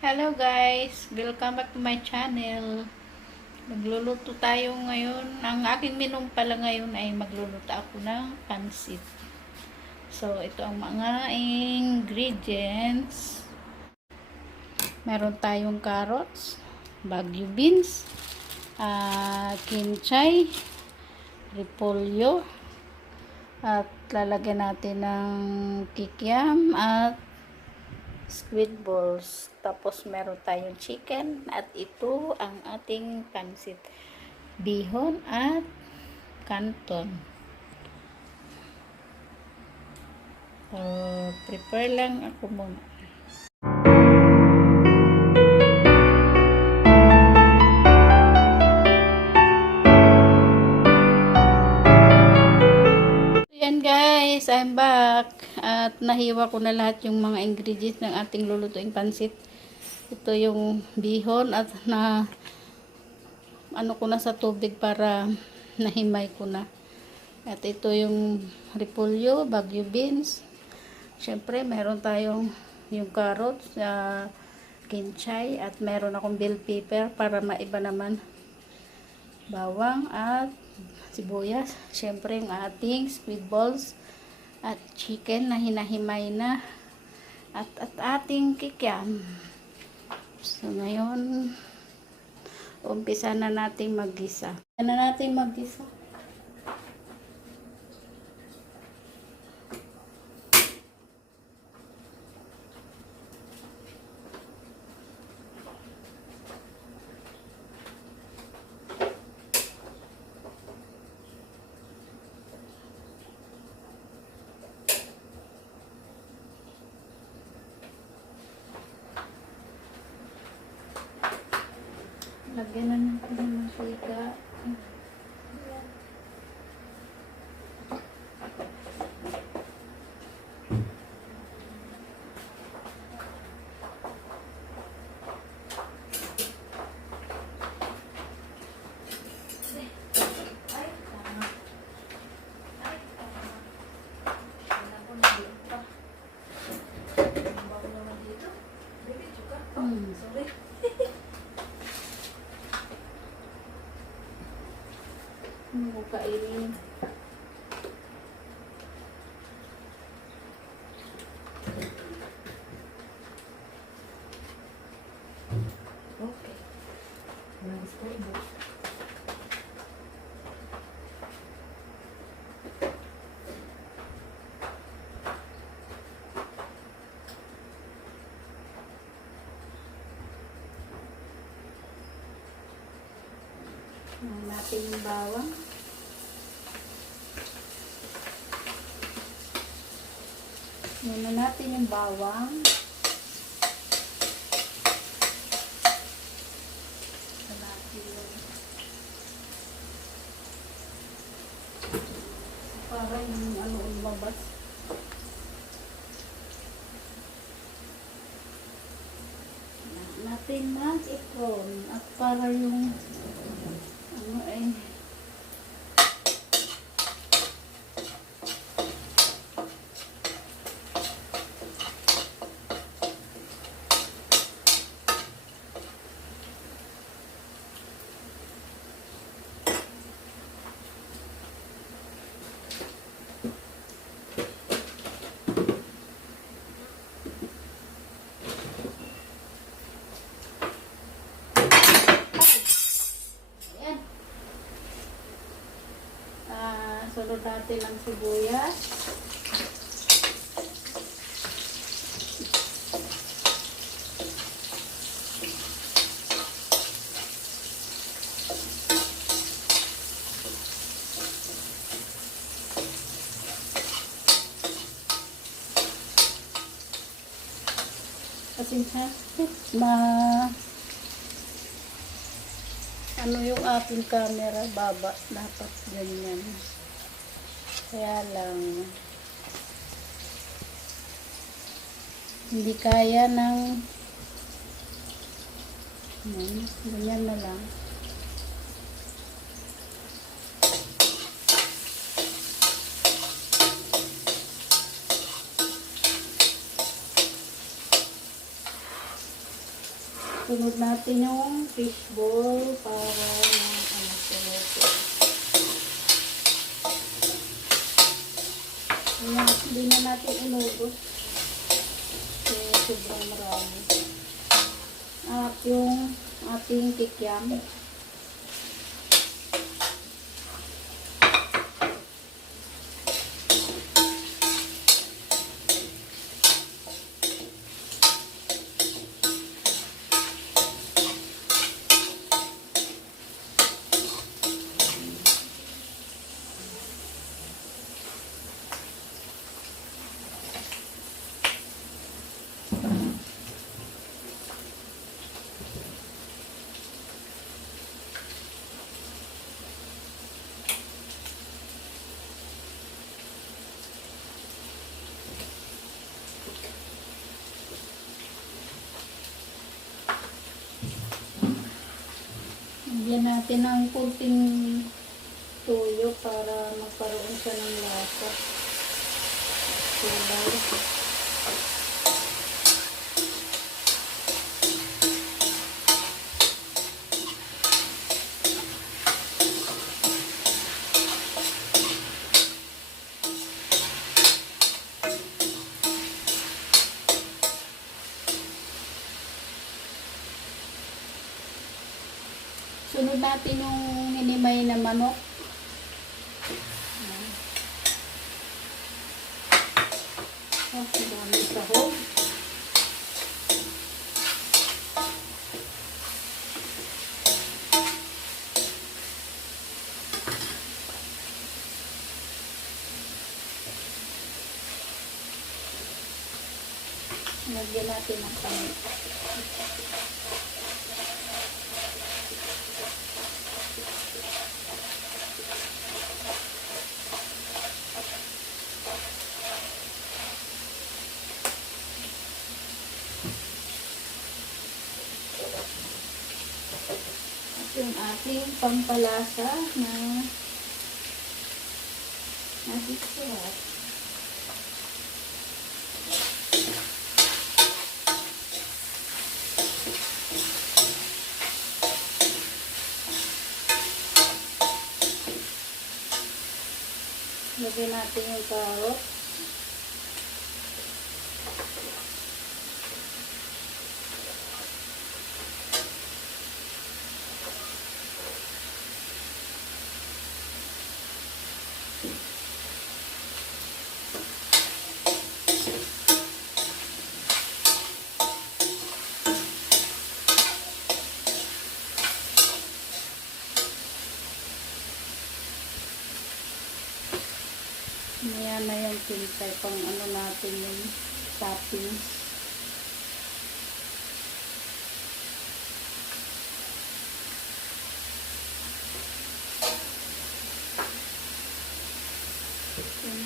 Hello guys! Welcome back to my channel. Magluluto tayo ngayon. Ang aking menu pala ngayon ay magluluto ako ng pansit. So, ito ang mga ingredients. Meron tayong carrots, bagu beans, kimchi, repolyo, at lalagyan natin ng kikiam at squid balls. Tapos meron tayong chicken at ito ang ating pansit, bihon at canton. Prepare lang ako muna. Yan guys, I'm back at nahiwa ko na lahat yung mga ingredients ng ating lulutuing pansit. Ito yung bihon at ano ko na sa tubig para nahimay ko na. At ito yung repolyo, bagu beans. Syempre meron tayong yung carrots, kimchi, at meron akong bell pepper para maiba naman, bawang at sibuyas. Syempre yung ating squid balls at chicken na hinahimay na at ating kikiam. So ngayon umpisa na nating maggisa. Lagyan na natin ng mantika. Kainin. Okay. Natin yung bawang. Muna natin yung bawang. Para yung ano lumabas. Natin mag-ikon at para yung ano sunod natin ang sibuyas. Kasi ano yung aking camera, baba, dapat ganyan. Kaya lang hindi kaya ng ganyan na lang. Sunod natin yung fishball para maluto. Hindi na natin inubos. Kasi sobrang marami. At yung ating kikiam. Lagyan natin ng kunting tuyo para magkaroon siya ng lasa. Kulay. Sunod natin yung hinimay na manok. Oh, dami sahog. Lagyan natin ng panik. Yung ating pampalasa na nasisarap. Lagyan natin yung carrot. Ayan na yung pintay pang ano natin yung toppings.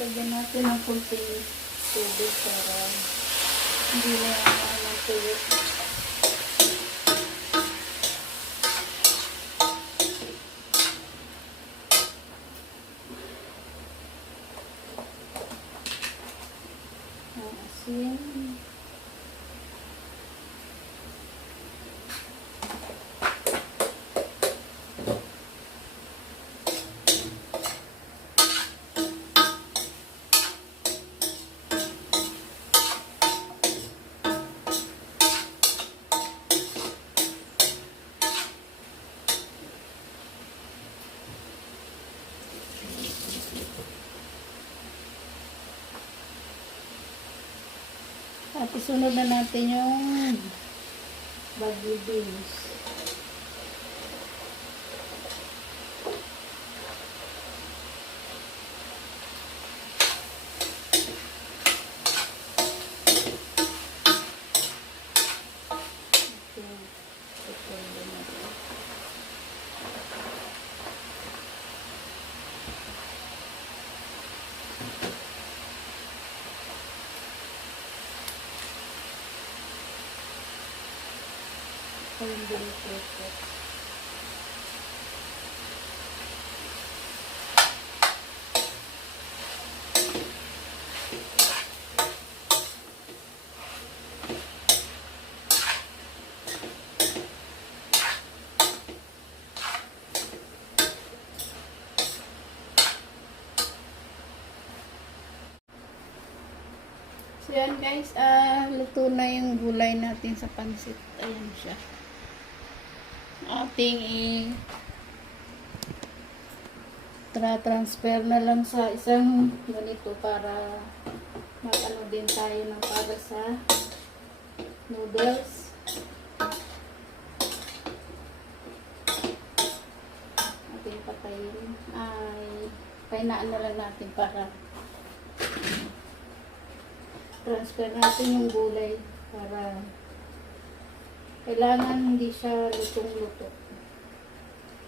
Lagyan natin ng kunting tubig para hindi na yung tuyo. Asin. At isunod na natin yung bagyo beans. Yung bell pepper. Guys, luto na yung gulay natin sa pansit. Ayan siya. Ating transfer na lang sa isang ganito para mag-ano din tayo ng para sa noodles. Ating patayin. Ay, kainaan na lang natin para transfer natin yung gulay para kailangan hindi siya lutong-luto.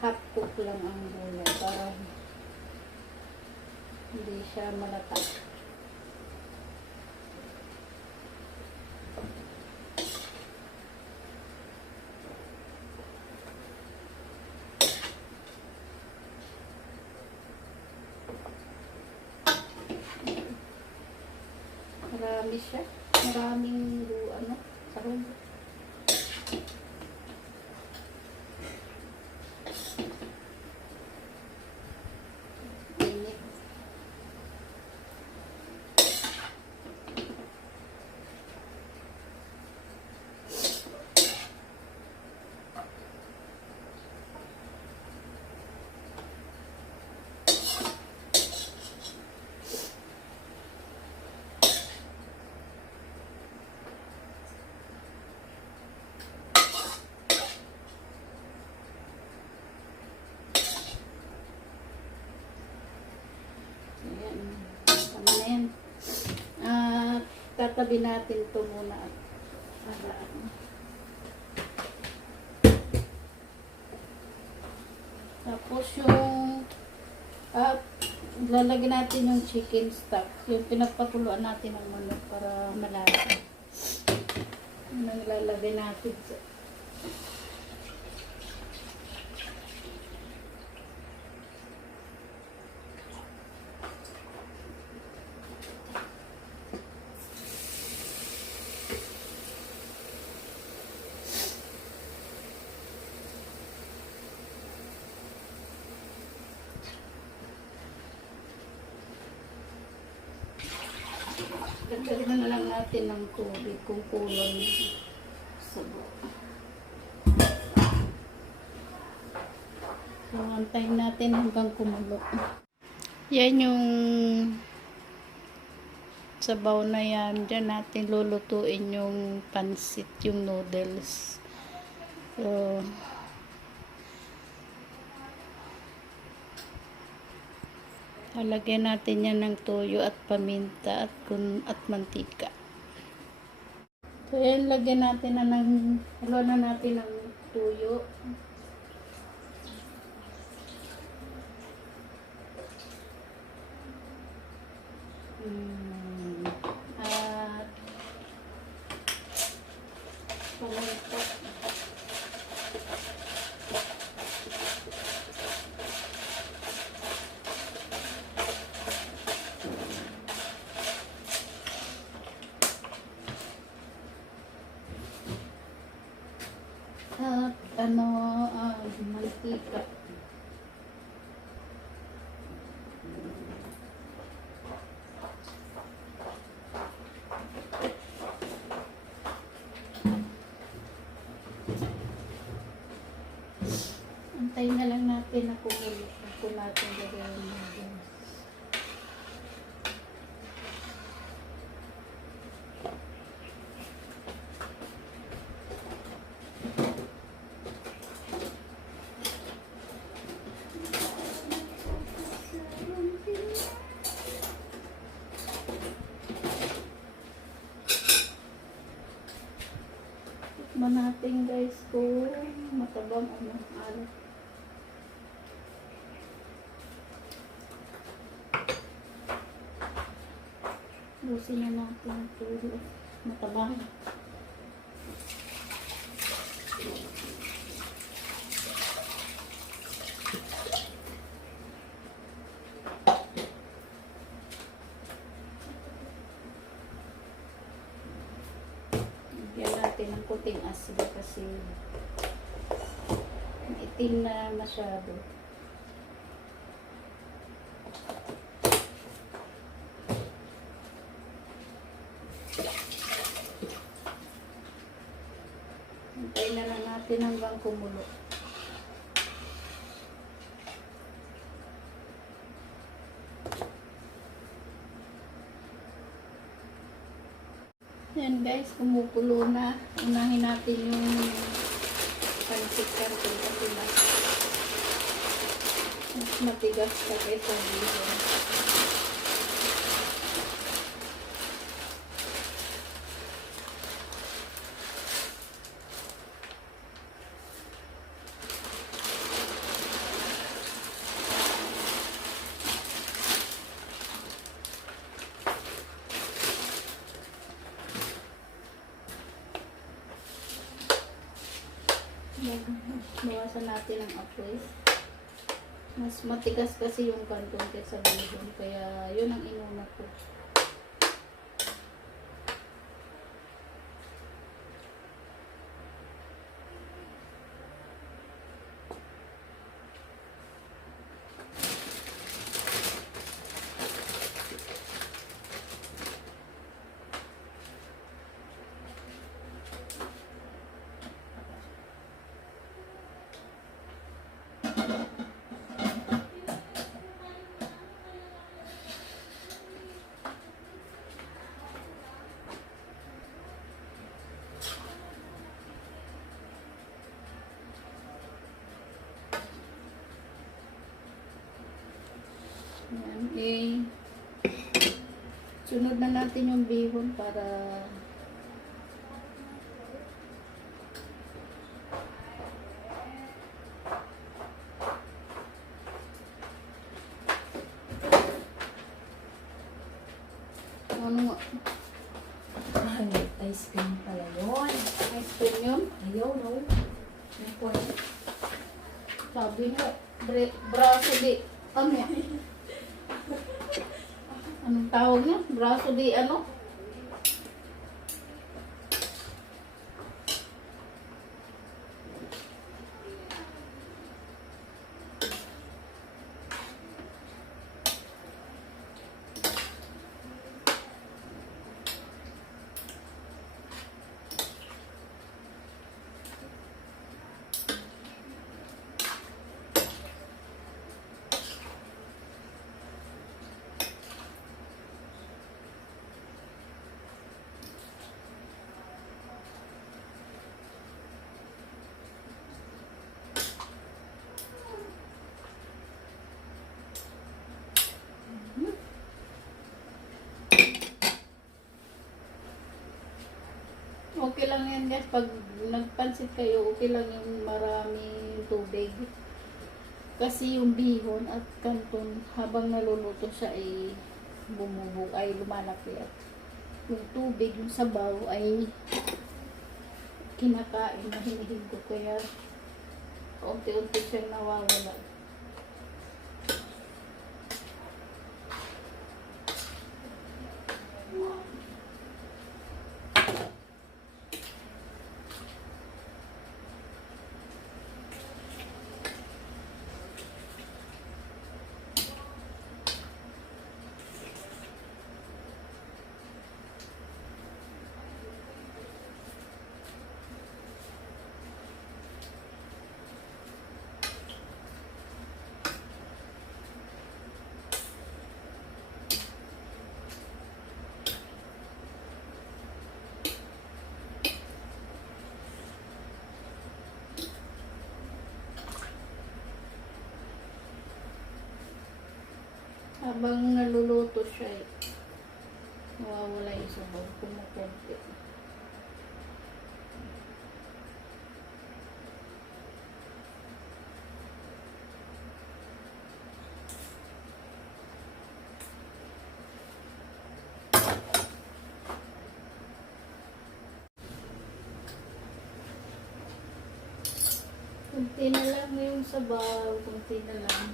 Half cook lang ang gulay para hindi siya malata. Marami siya. Maraming sarong. Init. Ayan. Tama na yan. Tatabi natin ito muna. Tapos yung lalagyan natin yung chicken stock. Yung pinagpakuluan natin ng manok para malasa. Yung lalagay natin sa dagdagan na lang natin ng tubig kung kulang sabo. So, antayin natin hanggang kumulo. Yan yung sabaw na yan. Diyan natin lulutuin yung pansit, yung noodles. So, lalagyan natin yan ng toyo at paminta at mantika. So, yan, lagyan natin na haluan na natin ng toyo. At paminta. At mantika. Antayin na lang natin na kumulo kung natin gagawin natin. Tikman natin guys kung matabang alat. Lusin na natin ito. Matabang. Lagyan natin ng kunting asin kasi itim na masyado. Hintayin na lang natin hanggang kumulo. Yan guys, kumukulo na. Unahin natin yung pancit canton kasi mas matigas pa kaysa bihon. Bawasan natin ang apoy. Mas matigas kasi yung canton kaysa bihon. Kaya yun ang inuna ko. Yan, sunod na natin yung bihon para ano nga? Ice cream pala yun. Ice cream yun? Ayaw, no? May point. Sabi nga, braso di, ano yan? Anong tawag niya? Braso di ano? Okay lang yan guys, pag nagpansit kayo, okay lang yung maraming tubig. Kasi yung bihon at canton, habang naluluto siya ay bumubog, ay lumalaki. At yung tubig, yung sabaw ay kinakain na hinihigop. Kaya unti-unti siyang nawawala. Habang naluluto siya, nawawala yung sabaw, kumukunti. Kunti na lang yung sabaw, kunti na lang.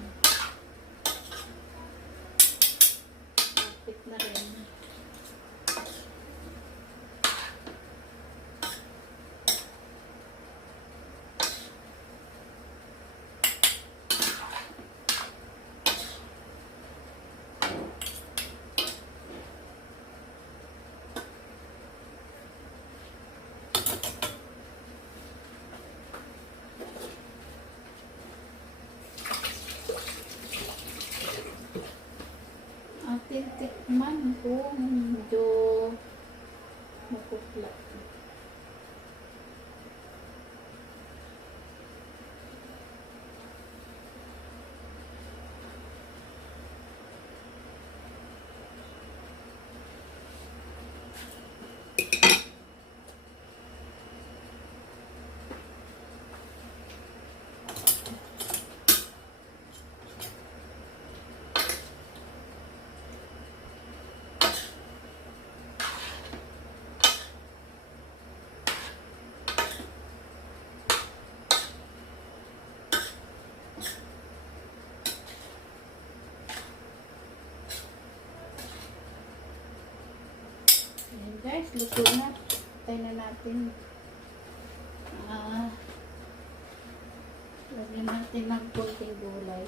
Kapit na rin. luto na. Patay na natin. Lagyan natin ng konting gulay.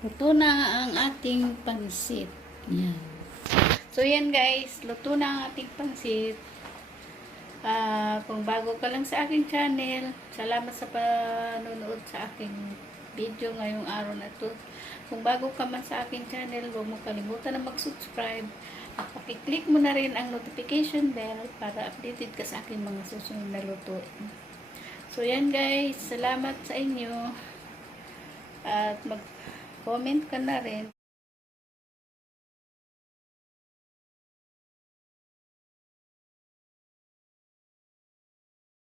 Ito na ang ating pansit. Yan. So yan guys, luto na ang ating pansit. Kung bago ka lang sa aking channel, salamat sa panonood sa aking video ngayong araw na ito. Kung bago ka man sa aking channel, huwag mo kalimutan na mag-subscribe at pakiclick mo na rin ang notification bell para updated ka sa aking mga susunod na lutuin. So yan guys, salamat sa inyo at mag-comment ka na rin.